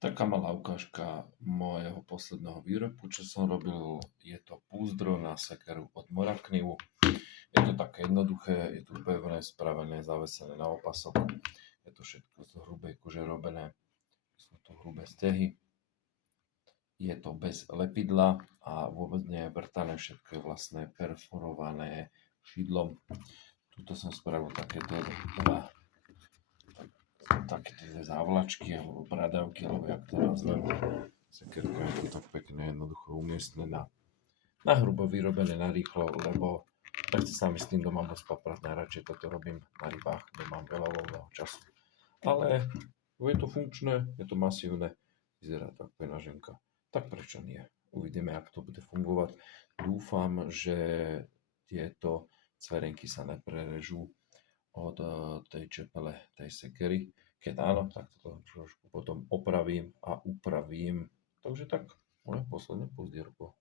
Taká malá ukážka môjho posledného výrobku, čo som robil, je to púzdro na sekeru od Moravknivu. Je to také jednoduché, je to pevné, spravené, zavesené na opasok. Je to všetko z hrubej kože robené, sú to hrubé stehy. Je to bez lepidla a vôbec nie je vrtané, všetko je vlastne perforované šidlom. Tuto som spravil takéto dve závlačky alebo bradavky, alebo jak to nazvem. Sekerka je to tak pekne jednoducho umiestnená na hrubo vyrobené na rýchlo, lebo nechcem sa mi s tým doma moc paprať, najradšej toto robím na rybách, kde mám veľa voľného času. Ale je to funkčné, je to masívne, vyzerá to ako peňaženka. Tak prečo nie? Uvidíme, ako to bude fungovať. Dúfam, že tieto cverenky sa neprerežú od tej čepele, tej sekery. Keď áno, tak to trošku potom opravím a upravím. Takže tak, moje posledné pozdierko.